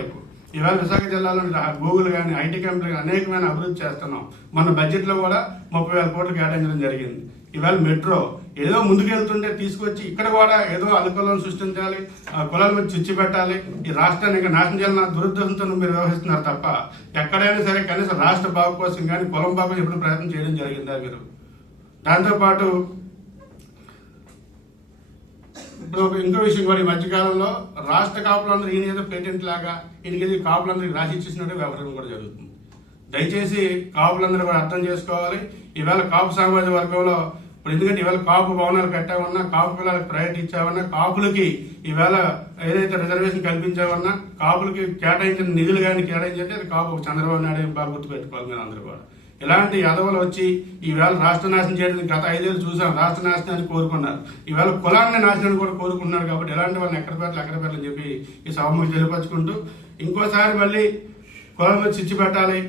వైపు. ఇవాళ విశాఖ జిల్లాలో గూగుల్ కానీ ఐటీ కంపెనీలు అనేకమైన అభివృద్ధి చేస్తున్నాం. మన బడ్జెట్లో కూడా 30,000 కోట్లు కేటాయించడం జరిగింది. ఇవాళ మెట్రో ఏదో ముందుకెళ్తుంటే తీసుకొచ్చి ఇక్కడ కూడా ఏదో అలుకులను సృష్టించాలి, కులాల మీద చిచ్చు పెట్టాలి, ఈ రాష్ట్రాన్ని ఇంకా నాశనం చేయాలన్న దురుద్దేశంతో మీరు వ్యవహరిస్తున్నారు తప్ప ఎక్కడైనా సరే కనీసం రాష్ట్ర బాగు కోసం కానీ కులం బాగు కోసం ఎప్పుడు ప్రయత్నం చేయడం జరిగిందా మీరు? దాంతోపాటు ఇప్పుడు ఇంకో విషయం కూడా, ఈ మధ్యకాలంలో రాష్ట్ర కాపులందరూ ఈయన ఏదో పేటెంట్ లాగా ఈయనకి కాపులందరికీ రాసి ఇచ్చేసినట్టు వ్యవహారం కూడా జరుగుతుంది. దయచేసి కాపులందరూ కూడా అర్థం చేసుకోవాలి. ఈవేళ కాపు సామాజిక వర్గంలో ఇప్పుడు ఎందుకంటే ఈవేళ కాపు భవనాలు కట్టామన్నా, కాపు పిల్లలకు ప్రయారిటీ ఇచ్చామన్నా, కాపులకి ఈవేళ ఏదైతే రిజర్వేషన్ కల్పించామన్నా, కాపులకి కేటాయించిన నిధులు కానీ కేటాయించంటే అది కాపు చంద్రబాబు నాయుడు బాగా గుర్తుపెట్టుకోవాలి మీరు అందరూ కూడా. ఇలాంటి యాదవులు వచ్చి ఈవేళ రాష్ట్ర నాశనం చేయడం గత 5 ఏళ్ళు చూసాం. రాష్ట్ర నాశనాన్ని కోరుకున్నారు, ఈవేళ కులాన్ని నాశనాన్ని కూడా కోరుకుంటున్నారు. కాబట్టి ఇలాంటి వాళ్ళని ఎక్కడ పెట్టాలని చెప్పి ఈ సభకు తెలియపరుచుకుంటూ, ఇంకోసారి మళ్ళీ కులం మీద చిచ్చు పెట్టాలి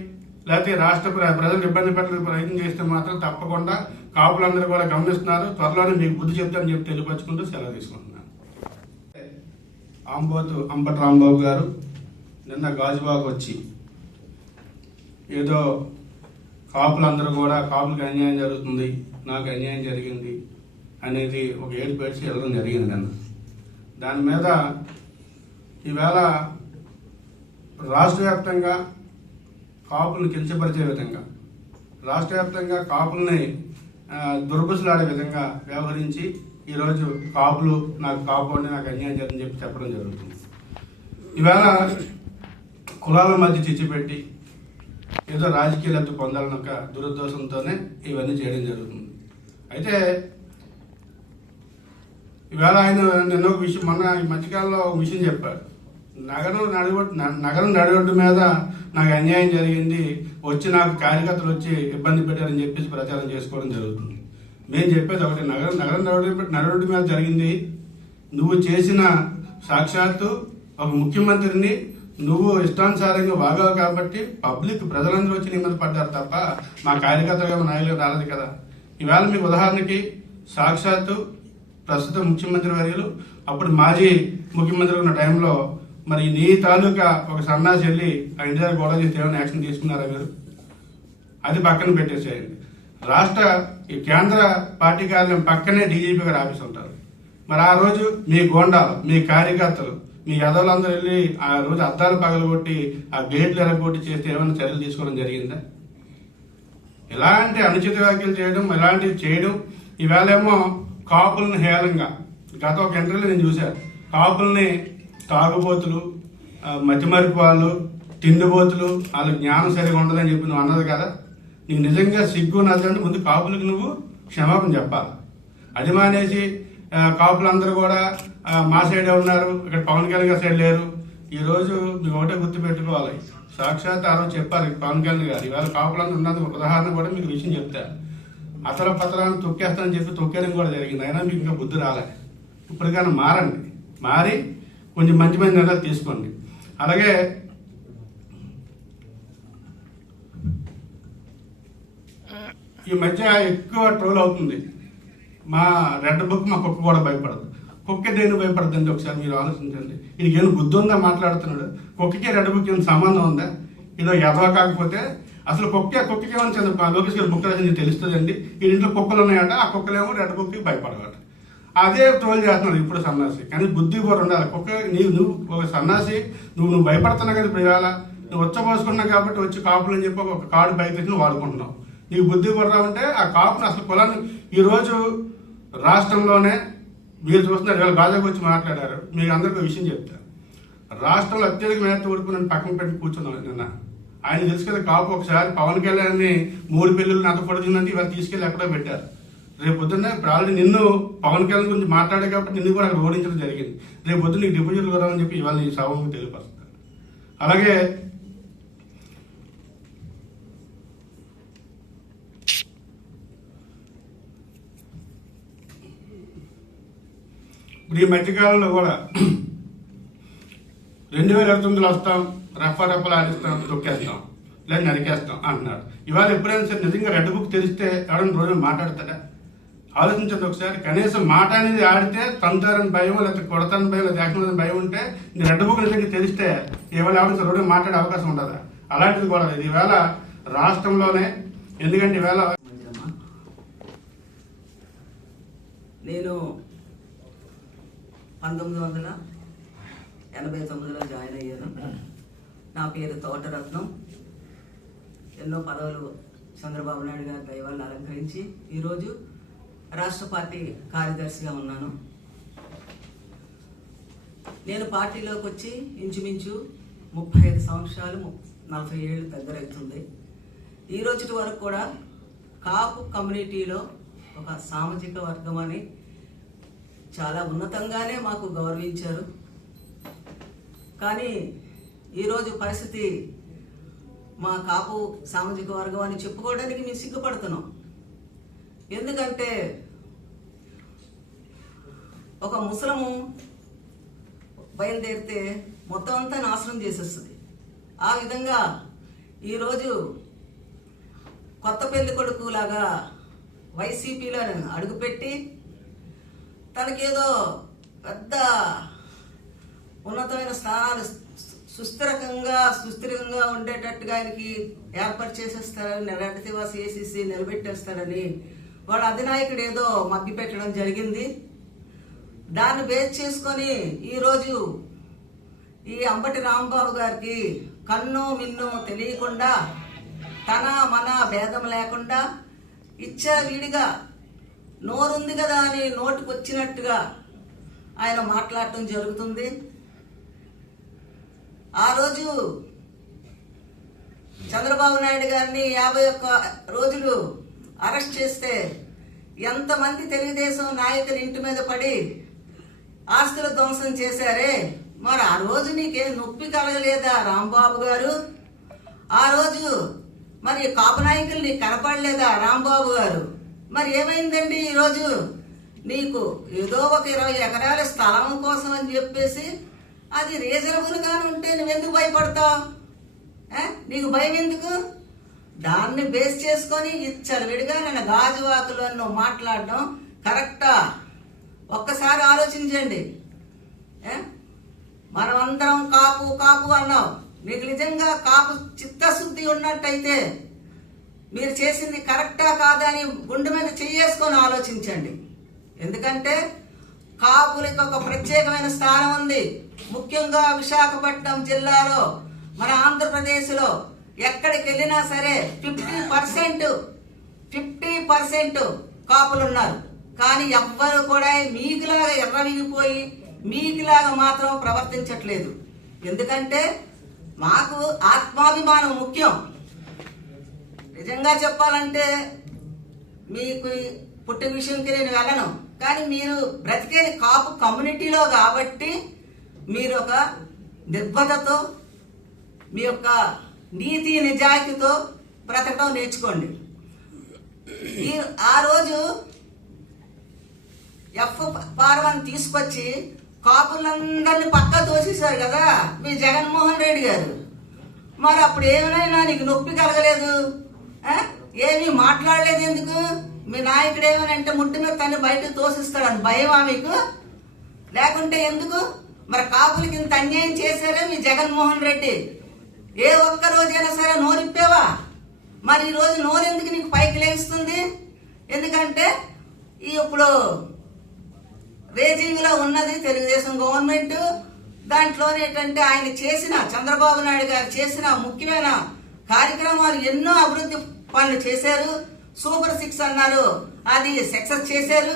లేకపోతే రాష్ట్ర ప్రజలు ఇబ్బంది పెట్టడానికి ప్రయత్నం చేస్తే మాత్రం తప్పకుండా కాపులందరూ కూడా గమనిస్తున్నారు. త్వరలోనే మీకు బుద్ధి చెప్తారని చెప్పి తెలియపరుచుకుంటూ సెలవు తీసుకుంటున్నాను. అంబటి రాంబాబు గారు నిన్న గాజుబాగ్ వచ్చి ఏదో కాపులందరూ కూడా కాపులకు అన్యాయం జరుగుతుంది, నాకు అన్యాయం జరిగింది అనేది ఒక ఏడు పేర్చి వెళ్ళడం జరిగింది నిన్న. దాని మీద ఈవేళ రాష్ట్ర వ్యాప్తంగా కాపులను కించపరిచే విధంగా, రాష్ట్ర వ్యాప్తంగా కాపుల్ని దుర్బుసలాడే విధంగా వ్యవహరించి ఈరోజు కాపులు నాకు కాపు అంటే నాకు అన్యాయం జరిగిందని చెప్పి చెప్పడం జరుగుతుంది. ఈవేళ కులాల మధ్య చిచ్చు పెట్టి ఏదో రాజకీయ లబ్ధి పొందాలన్న ఒక దురుద్దేశంతోనే ఇవన్నీ చేయడం జరుగుతుంది. అయితే ఈవేళ ఆయన నిన్న ఒక విషయం, మొన్న ఈ మధ్యకాలంలో ఒక విషయం చెప్పారు. నగరం నడిగొడ్డు మీద నాకు అన్యాయం జరిగింది, వచ్చి నాకు కార్యకర్తలు వచ్చి ఇబ్బంది పెట్టారని చెప్పేసి ప్రచారం చేసుకోవడం జరుగుతుంది. మేము చెప్పేది ఒకటి, నగరం నడిగొడ్డు మీద జరిగింది నువ్వు చేసిన సాక్షాత్తు ఒక ముఖ్యమంత్రిని నువ్వు ఇష్టానుసారంగా వాగావు కాబట్టి పబ్లిక్ ప్రజలందరూ వచ్చి నీ మీద పడ్డారు తప్ప మా కార్యకర్తలుగా నాయకులు రాలేదు కదా. ఈవేళ మీకు ఉదాహరణకి సాక్షాత్తు ప్రస్తుత ముఖ్యమంత్రి వర్యులు అప్పుడు మాజీ ముఖ్యమంత్రి ఉన్న టైంలో మరి నీ తాలూకా ఒక సన్నాసి వెళ్ళి ఆ ఇంటి దగ్గర గొడవ చేస్తే ఏమైనా యాక్షన్ తీసుకున్నారా మీరు? అది పక్కన పెట్టేసేయండి. ఈ కేంద్ర పార్టీ కార్యాలయం పక్కనే డీజీపీ గారు ఆఫీస్ ఉంటారు. మరి ఆ రోజు మీ గోండాలు, మీ కార్యకర్తలు, మీ యదవులందరూ వెళ్ళి ఆ రోజు అద్దాలు పగలగొట్టి ఆ గేట్లు ఎరగొట్టి చేస్తే ఏమైనా చర్యలు తీసుకోవడం జరిగిందా? ఇలాంటి అనుచిత వ్యాఖ్యలు చేయడం, ఇలాంటివి చేయడం. ఈవేళేమో కాపులను హేళంగా, గత ఒక ఇంటర్వ్యూలో నేను చూశాను, కాపుల్ని తాగుబోతులు, మతిమరుపు వాళ్ళు, తిండిబోతులు, వాళ్ళకి జ్ఞానం సరిగా ఉండదని చెప్పి నువ్వు అన్నది కదా. నీకు నిజంగా సిగ్గు నచ్చంటే ముందు కాపులకు నువ్వు క్షమాపణ చెప్పాలి. అది మానేసి కాపులందరూ కూడా మా సైడే ఉన్నారు, ఇక్కడ పవన్ కళ్యాణ్ గారి సైడ్ లేరు. ఈరోజు మీకు ఒకటే గుర్తు పెట్టుకోవాలి, సాక్షాత్ ఆ రోజు చెప్పారు పవన్ కళ్యాణ్ గారు, ఇవాళ కాపులందరూ ఉన్నందుకు ఉదాహరణ కూడా మీకు విషయం చెప్తారు. అతల పత్రాలను తొక్కేస్తానని చెప్పి తొక్కేయడం కూడా జరిగింది. అయినా మీకు ఇంకా బుద్ధి రాలే. ఇప్పటికైనా మారండి, మారి కొంచెం మంచి నిర్ణయాలు తీసుకోండి. అలాగే ఈ మధ్య ఎక్కువ ట్రోల్ అవుతుంది, మా రెడ్ బుక్ మా కుక్క కూడా భయపడదు. కుక్క దేని భయపడదండి? ఒకసారి మీరు ఆలోచించండి. ఇది ఏమైనా బుద్ధి ఉందా మాట్లాడుతున్నాడు? కుక్కకి రెడ్ బుక్ ఏమైనా సంబంధం ఉందా? ఇదో ఎదవ కాకపోతే అసలు కుక్కకి ఏమైనా చదువు లోకేష్ గారు బుక్ రాసింది తెలుస్తుందండి. ఈ ఇంట్లో కుక్కలు ఉన్నాయంట, ఆ కుక్కలేమో రెడ్ బుక్కి భయపడవాట. అదే ట్రోల్ చేస్తున్నాడు ఇప్పుడు సన్నాసి. కానీ బుద్ధి కూడా ఉండాలి. కుక్క నువ్వు ఒక సన్నాసి, నువ్వు భయపడుతున్నావు కదా. ఇప్పుడు ఇవాళ నువ్వు వచ్చపోసుకున్నావు కాబట్టి వచ్చి కాపులు అని చెప్పి ఒక కార్డు బయట తెచ్చి నువ్వు వాడుకుంటున్నావు. నీకు బుద్ధి కూడా ఉంటే ఆ కాపును అసలు కులాన్ని ఈరోజు రాష్ట్రంలోనే మీరు చూస్తున్నారు. ఇవాళ గాజాకు వచ్చి మాట్లాడారు. మీకు అందరికీ విషయం చెప్తారు. రాష్ట్రంలో అత్యధిక మేత ఊరుకుని పక్కన పెట్టి కూర్చున్నాం నిన్న. ఆయన తెలుసు కదా కాపు ఒకసారి పవన్ కళ్యాణ్ని 3 పెళ్లిళ్ళు అంత పొడిచిందంటే ఇవాళ తీసుకెళ్ళి ఎక్కడో పెట్టారు. రేపు పొద్దున్న ఇప్పుడు ఆల్రెడీ నిన్ను పవన్ కళ్యాణ్ గురించి మాట్లాడే కాబట్టి నిన్ను కూడా అక్కడ ఓడించడం జరిగింది. రేపు పొద్దున్న నీకు డిపాజిట్లు వరాలని చెప్పి ఇవాళ ఈ సభకు తెలియపరుస్తారు. అలాగే ఇప్పుడు ఈ మధ్యకాలంలో కూడా 2029లో వస్తాం, రఫారఫలు ఆడిస్తాం, తొక్కేస్తాం, లేదా నరికేస్తాం అంటున్నారు. ఇవాళ ఎప్పుడైనా సరే నిజంగా రెడ్ బుక్ తెలిస్తే ఎవరైనా రోజు మాట్లాడతాడా? ఆలోచించండి ఒకసారి. కనీసం మాట అనేది ఆడితే తంతారని భయం, లేకపోతే కొడతారని భయం, లేకపోతే యాక్షన్ భయం ఉంటే నీ రెడ్ బుక్ నిజంగా తెలిస్తే ఇవాళ ఎవరి రోడ్డు మాట్లాడే అవకాశం ఉండదు. అలాంటిది కూడా ఇది ఈవేళ రాష్ట్రంలోనే. ఎందుకంటే ఈవేళ నేను 1989లో జాయిన్ అయ్యాను. నా పేరు తోటరత్నం. ఎన్నో పదవులు చంద్రబాబు నాయుడు గారి దైవాలను అలంకరించి ఈరోజు రాష్ట్ర పార్టీ కార్యదర్శిగా ఉన్నాను. నేను పార్టీలోకి వచ్చి ఇంచుమించు 35 సంవత్సరాలు, 40 ఏళ్ళు దగ్గర అవుతుంది. ఈ రోజు వరకు కూడా కాపు కమ్యూనిటీలో ఒక సామాజిక వర్గం అని చాలా ఉన్నతంగానే మాకు గౌరవించారు. కానీ ఈరోజు పరిస్థితి మా కాపు సామాజిక వర్గం అని చెప్పుకోవడానికి మేము సిగ్గుపడుతున్నాం. ఎందుకంటే ఒక ముసలము బయలుదేరితే మొత్తం అంతా నాశనం చేసేస్తుంది. ఆ విధంగా ఈరోజు కొత్త పెళ్లి కొడుకు లాగా వైసీపీలో అడుగుపెట్టి తనకేదో పెద్ద ఉన్నతమైన స్థానాలు సుస్థిరంగా ఉండేటట్టుగా ఆయనకి ఏర్పాటు చేసేస్తారని, రెడ్డివాసి ఏసీసీ నిలబెట్టేస్తారని వాళ్ళ అధినాయకుడు ఏదో మగ్గి పెట్టడం జరిగింది. దాన్ని బేస్ చేసుకొని ఈరోజు ఈ అంబటి రాంబాబు గారికి కన్ను మిన్ను తెలియకుండా, తన మన భేదం లేకుండా విడిగా నోరుంది కదా అని నోటికి వచ్చినట్టుగా ఆయన మాట్లాడటం జరుగుతుంది. ఆ రోజు చంద్రబాబు నాయుడు గారిని 51 రోజులు అరెస్ట్ చేస్తే ఎంతమంది తెలుగుదేశం నాయకులు ఇంటి మీద పడి ఆస్తుల ధ్వంసం చేశారే, మరి ఆ రోజు నీకేం నొప్పి కలగలేదా రాంబాబు గారు? ఆ రోజు మరి కాపు నాయకులు నీకు కనపడలేదా రాంబాబు గారు? మరి ఏమైందండి ఈరోజు? నీకు ఏదో ఒక 20 ఎకరాల స్థలం కోసం అని చెప్పేసి అది రీజనబుల్గా ఉంటే నువ్వెందుకు భయపడతావు? నీకు భయం ఎందుకు? దాన్ని బేస్ చేసుకొని విడిగా నేను గాజువాకులు అని నువ్వు మాట్లాడడం కరెక్టా? ఒక్కసారి ఆలోచించండి. మనమందరం కాపు కాపు అన్నావు. మీకు నిజంగా కాపు చిత్తశుద్ధి ఉన్నట్టయితే మీరు చేసింది కరెక్టా కాదా అని గుండె మీద చేసుకొని ఆలోచించండి. ఎందుకంటే కాపులకి ఒక ప్రత్యేకమైన స్థానం ఉంది. ముఖ్యంగా విశాఖపట్నం జిల్లాలో, మన ఆంధ్రప్రదేశ్లో ఎక్కడికి వెళ్ళినా సరే 50% కాపులు ఉన్నారు. కానీ ఎవ్వరు కూడా మీకులాగా ఎర్రవిగిపోయి మీకులాగా మాత్రం ప్రవర్తించట్లేదు. ఎందుకంటే మాకు ఆత్మాభిమానం ముఖ్యం. నిజంగా చెప్పాలంటే మీకు పుట్టిన విషయంకి నేను వెళ్ళను, కానీ మీరు బ్రతికేది కాపు కమ్యూనిటీలో కాబట్టి మీరు ఒక నిర్భరతతో, మీ యొక్క నీతి నిజాయితీతో బ్రతకడం నేర్చుకోండి. ఆ రోజు F-1 తీసుకొచ్చి కాపులందరినీ పక్కా తోసేశారు కదా మీ జగన్మోహన్ రెడ్డి గారు. మరి అప్పుడు ఏమైనా నీకు నొప్పి కలగలేదు? ఏమీ మాట్లాడలేదు ఎందుకు? మీ నాయకుడు ఏమనంటే ముట్టి మీద తను బయటకు తోసిస్తాడని భయమా మీకు? లేకుంటే ఎందుకు? మరి కాపులకి ఇంత అన్యాయం చేశారే మీ జగన్మోహన్ రెడ్డి. ఏ ఒక్క రోజైనా సరే నోరిప్పావా? మరి ఈ రోజు నోరెందుకు నీకు పైకి లేస్తుంది? ఎందుకంటే ఇప్పుడు రేజింగ్ లో ఉన్నది తెలుగుదేశం గవర్నమెంట్. దాంట్లోనే ఏంటంటే ఆయన చేసిన, చంద్రబాబు నాయుడు గారు చేసిన ముఖ్యమైన కార్యక్రమాలు ఎన్నో అభివృద్ధి పనులు చేశారు. సూపర్ 6 అన్నారు, అది సక్సెస్ చేశారు.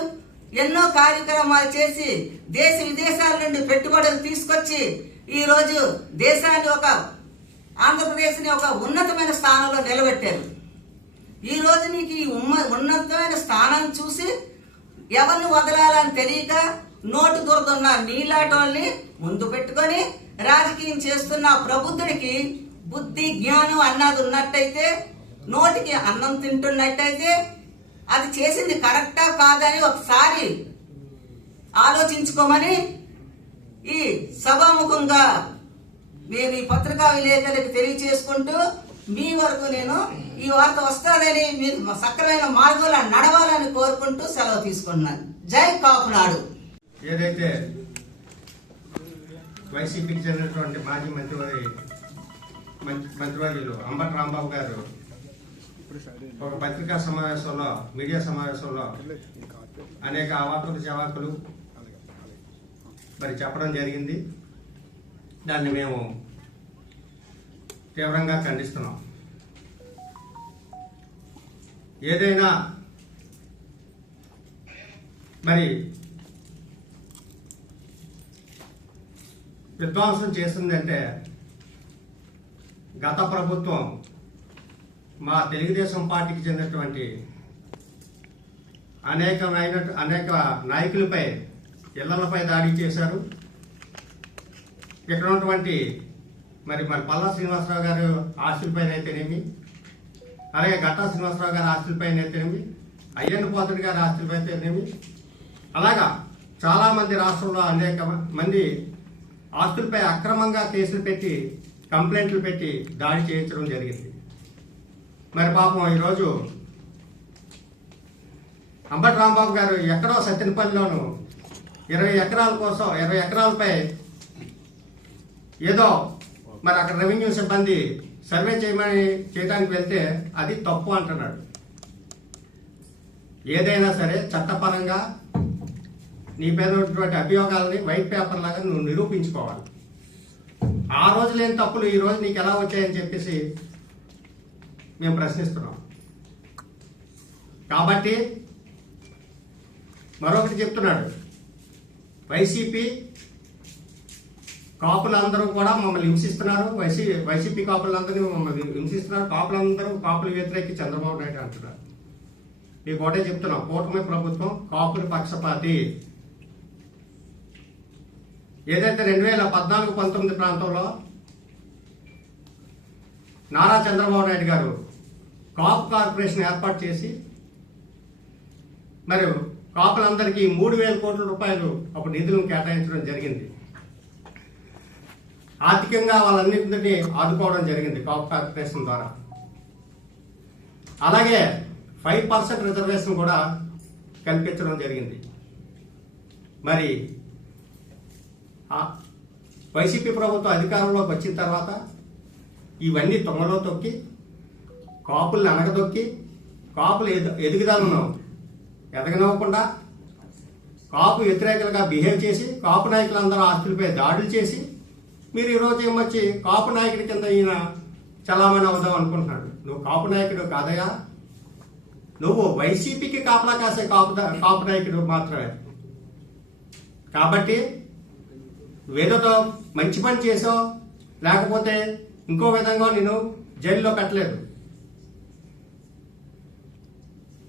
ఎన్నో కార్యక్రమాలు చేసి దేశ విదేశాల నుండి పెట్టుబడులు తీసుకొచ్చి ఈ రోజు దేశాన్ని, ఒక ఆంధ్రప్రదేశ్ని ఒక ఉన్నతమైన స్థానంలో నిలబెట్టారు. ఈ రోజు నీకు ఈ ఉన్నతమైన స్థానం చూసి ఎవరిని వదలాలని తెలియక నోటు దురదున్న నీలాటోల్ని ముందు పెట్టుకొని రాజకీయం చేస్తున్న ప్రబుద్ధుడికి బుద్ధి జ్ఞానం అన్నది ఉన్నట్టయితే, నోటికి అన్నం తింటున్నట్టయితే అది చేసింది కరెక్టా కాదని ఒకసారి ఆలోచించుకోమని ఈ సభాముఖంగా నేను ఈ పత్రికా విలేకరులకు తెలియచేసుకుంటూ మీ వరకు నేను ఈ వార్త వస్తుందని మీరు సక్రమైన మార్గంలో నడవాలని కోరుకుంటూ సెలవు తీసుకుంటున్నాను. జై కాపునాడు. ఏదైతే వైసీపీకి చెందినటువంటి మాజీ మంత్రివర్యులు అంబటి రాంబాబు గారు ఒక పత్రికా సమావేశంలో, మీడియా సమావేశంలో అనేక అవాకులు చవాకులు మరి చెప్పడం జరిగింది. దాన్ని మేము తీవ్రంగా ఖండిస్తున్నాం. ఏదైనా మరి విధ్వంసం చేస్తుందంటే గత ప్రభుత్వం మా తెలుగుదేశం పార్టీకి చెందినటువంటి అనేక నాయకులపై, ఇళ్లపై దాడి చేశారు. ఇక్కడ ఉన్నటువంటి మరి పల్లా శ్రీనివాసరావు గారు ఆస్తులపైన అయితేనేమి, అలాగే గట్టా శ్రీనివాసరావు గారి ఆస్తులపైన అయితేనేమి, అయ్యన్న పోతుడి గారి ఆస్తులపై అయితేనేమి, అలాగా చాలా మంది రాష్ట్రంలో అనేక మంది ఆస్తులపై అక్రమంగా కేసులు పెట్టి, కంప్లైంట్లు పెట్టి దాడి చేయించడం జరిగింది. మరి పాపం ఈరోజు అంబటి రాంబాబు గారు ఎక్కడో సత్తెనపల్లిలోను 20 ఎకరాలపై ఏదో మరి అక్కడ రెవెన్యూ సిబ్బంది సర్వే చేయడానికి వెళ్తే అది తప్పు అంటున్నాడు. ఏదైనా సరే చట్టపరంగా నీ మీద ఉన్నటువంటి అభియోగాలని వైట్ పేపర్ లాగా నువ్వు నిరూపించుకోవాలి. ఆ రోజు లేని తప్పులు ఈ రోజు నీకు ఎలా వచ్చాయని చెప్పేసి మేము ప్రశ్నిస్తున్నాం. కాబట్టి మరొకటి చెప్తున్నాడు, వైసీపీ కాపులందరూ కూడా మమ్మల్ని హింసిస్తున్నారు, వైసీపీ కాపులందరూ మమ్మల్ని హింసిస్తున్నారు, కాపుల వ్యతిరేకి చంద్రబాబు నాయుడు అంటున్నారు. మీకు ఒకటే చెప్తున్నాం, కూటమి ప్రభుత్వం కాపుల పక్షపాతి. ఏదైతే 2014-19 ప్రాంతంలో నారా చంద్రబాబు నాయుడు గారు కాపు కార్పొరేషన్ ఏర్పాటు చేసి మరి కాపులందరికీ 3,000 కోట్ల రూపాయలు అప్పుడు నిధులను కేటాయించడం జరిగింది. ఆర్థికంగా వాళ్ళన్నింటినీ ఆదుకోవడం జరిగింది కాపు కార్పొరేషన్ ద్వారా. అలాగే 5% రిజర్వేషన్ కూడా కల్పించడం జరిగింది. మరి వైసీపీ ప్రభుత్వం అధికారంలోకి వచ్చిన తర్వాత ఇవన్నీ తొంగలో తొక్కి, కాపుల్ని అనగదొక్కి, కాపులు ఎదుగుదలను ఎదగనివ్వకుండా కాపు వ్యతిరేకలుగా బిహేవ్ చేసి, కాపు నాయకులందరూ ఆస్తులపై దాడులు చేసి, మీరు ఈరోజు ఏమొచ్చి కాపు నాయకుడి కింద ఈయన చలామణి అవుదాం అనుకుంటున్నాడు. నువ్వు కాపు నాయకుడు కాదయా, నువ్వు వైసీపీకి కాపలా కాసే కాపు నాయకుడు మాత్రమే. కాబట్టి వేదతో మంచి పని చేసావు, లేకపోతే ఇంకో విధంగా నేను జైల్లో పెట్టలేదు.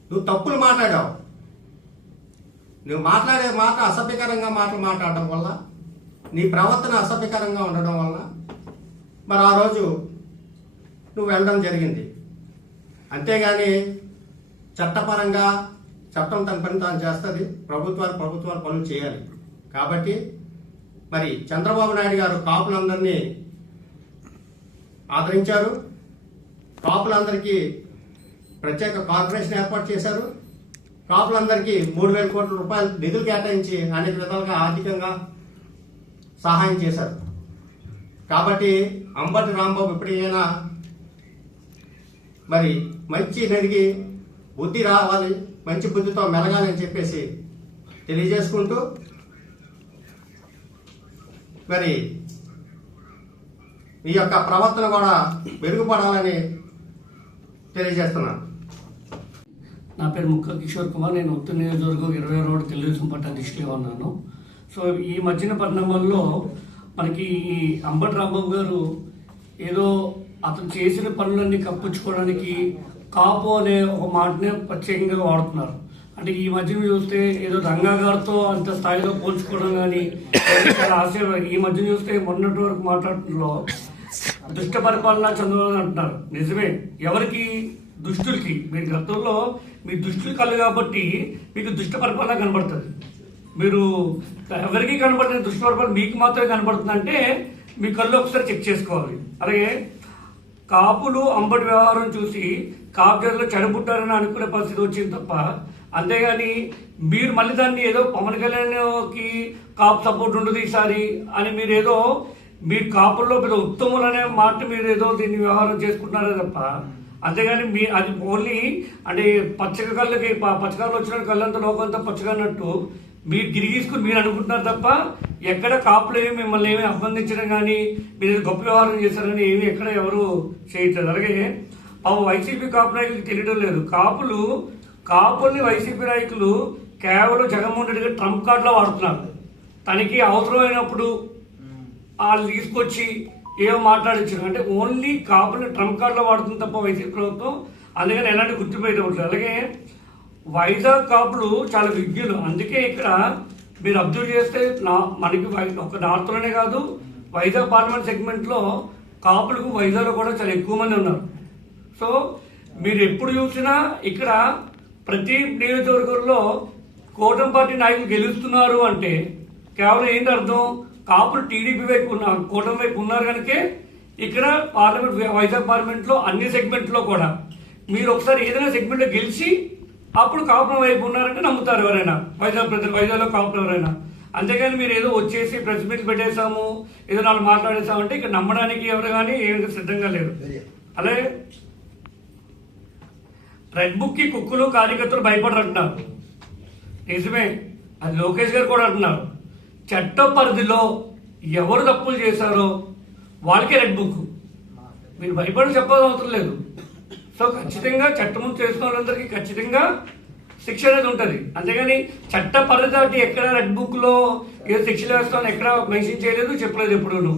నువ్వు తప్పులు మాట్లాడావు. నువ్వు మాట్లాడే మాట అసభ్యకరంగా మాట్లాడడం వల్ల, నీ ప్రవర్తన అసభ్యకరంగా ఉండడం వల్ల మరి ఆ రోజు నువ్వు వెళ్ళడం జరిగింది. అంతేగాని చట్టపరంగా చట్టం తన పని తాను చేస్తుంది, ప్రభుత్వాలు పనులు చేయాలి. కాబట్టి మరి చంద్రబాబు నాయుడు గారు కాపులందరినీ ఆదరించారు, కాపులందరికీ ప్రత్యేక కార్పొరేషన్ ఏర్పాటు చేశారు, కాపులందరికీ 3,000 కోట్ల రూపాయలు నిధులు కేటాయించి అనేక విధాలుగా ఆర్థికంగా సహాయం చేశారు. కాబట్టి అంబటి రాంబాబు ఎప్పుడైనా మరి మంచి నడిగి బుద్ధి రావాలి, మంచి బుద్ధితో మెలగాలని చెప్పేసి తెలియజేసుకుంటూ మరి మీ యొక్క ప్రవర్తన కూడా మెరుగుపడాలని తెలియజేస్తున్నాను. నా పేరు ముక్క కిషోర్ కుమార్. నేను ఉత్తర నియోజకవర్గం 20వ రోడ్ తెలుగుదేశం పార్టీ అధ్యక్షుడిగా ఉన్నాను. సో ఈ మధ్యన పరిణామాల్లో మనకి ఈ అంబటి రాంబాబు గారు ఏదో అతను చేసిన పనులన్నీ కప్పించుకోవడానికి కాపు అనే ఒక మాటనే ప్రత్యేకంగా వాడుతున్నారు. అంటే ఈ మధ్యన చూస్తే ఏదో రంగా గారితో అంత స్థాయిలో పోల్చుకోవడం కానీ చాలా ఆశ్చర్యం. ఈ మధ్యన చూస్తే మొన్నటి వరకు మాట్లాడటంలో దుష్ట పరిపాలన చంద్రబాబు అంటున్నారు. నిజమే, ఎవరికి? దుష్టులకి. మీరు గతంలో మీ దుష్టులు కళ్ళు కాబట్టి మీకు దుష్ట పరిపాలన కనబడుతుంది. మీరు ఎవరికి కనబడిన దుష్ట పరిపాలన మీకు మాత్రమే కనబడుతుందంటే మీ కళ్ళు ఒకసారి చెక్ చేసుకోవాలి. అలాగే కాపులు అంబటి వ్యవహారం చూసి కాపు జాతిలో చెడబుట్టారని అనుకునే పరిస్థితి వచ్చింది తప్ప, అంతేగాని మీరు మళ్ళీ దాన్ని ఏదో పవన్ కళ్యాణ్కి కాపు సపోర్ట్ ఉండదు ఈసారి అని మీరు ఏదో మీరు కాపుల్లో పెద్ద ఉత్తములు అనే మాట మీరు ఏదో దీన్ని వ్యవహారం చేసుకుంటున్నారే తప్ప, అంతేగాని మీ అది ఓన్లీ అంటే పచ్చక కళ్ళకి పచ్చకాలు వచ్చిన కళ్ళంతా లోకంతా పచ్చగా అన్నట్టు మీరు గిరిగీసుకుని మీరు అనుకుంటున్నారు తప్ప, ఎక్కడ కాపులు ఏమి మిమ్మల్ని ఏమి అభ్యందించడం కానీ మీరు ఏదో గొప్ప వ్యవహారం చేశారని ఏమి ఎక్కడ ఎవరు చేయట్లేదు. అలాగే వైసీపీ కాపు నాయకులకు తెలియడం లేదు. కాపుల్ని వైసీపీ నాయకులు కేవలం జగన్మోహన్ రెడ్డి గారు ట్రంప్ కార్డులో వాడుతున్నారు. తనకి అవసరమైనప్పుడు వాళ్ళు తీసుకొచ్చి ఏమో మాట్లాడించారు అంటే ఓన్లీ కాపుల్ని ట్రంప్ కార్డులో వాడుతుంది తప్ప వైసీపీ ప్రభుత్వం, అందుకని ఎలాంటి గుర్తుపెట్టవచ్చు. అలాగే వైజాగ్ కాపులు చాలా విజ్ఞులు. అందుకే ఇక్కడ మీరు అబ్జర్వ్ చేస్తే మనకి ఒక నార్త్లోనే కాదు వైజాగ్ పార్లమెంట్ సెగ్మెంట్లో కాపులకు వైజాగ్లో కూడా చాలా ఎక్కువ మంది ఉన్నారు. సో మీరు ఎప్పుడు చూసినా ఇక్కడ ప్రతి నియోజకవర్గంలో కూటమి పార్టీ నాయకులు గెలుస్తున్నారు అంటే కేవలం ఏంటి అర్థం, కాపులు టీడీపీ వైపు ఉన్నారు, కూటమి వైపు ఉన్నారు కనుకే ఇక్కడ పార్లమెంట్ వైజాగ్ పార్లమెంట్లో అన్ని సెగ్మెంట్లో కూడా మీరు ఒకసారి ఏదైనా సెగ్మెంట్లో గెలిచి అప్పుడు కాపుల వైపు ఉన్నారంటే నమ్ముతారు ఎవరైనా, వైజాగ్ ప్రజలు, వైజాగ్లో కాపులు ఎవరైనా. అంతేగాని మీరు ఏదో వచ్చేసి ప్రెస్ మీట్ పెట్టేశాము ఏదో నాలుగు మాట్లాడేసామంటే ఇక్కడ నమ్మడానికి ఎవరు కానీ ఏమి సిద్ధంగా లేరు. అలాగే రెడ్ బుక్ కి కుక్కులు కార్యకర్తలు భయపడరంటున్నారు. నిజమే, అది లోకేష్ గారు కూడా అంటున్నారు. చట్ట పరిధిలో ఎవరు తప్పులు చేశారో వాళ్ళకే రెడ్ బుక్, మీరు భయపడి చెప్పాల్సిన అవసరం లేదు. సో ఖచ్చితంగా చట్టం ముందు చేసిన వాళ్ళందరికీ ఖచ్చితంగా శిక్ష అనేది ఉంటుంది. అంతేగాని చట్ట పరిధి దాటి ఎక్కడ రెడ్ బుక్ లో ఏ శిక్షలు వేస్తామని ఎక్కడ మెన్షన్ చేయలేదు, చెప్పలేదు ఎప్పుడూను.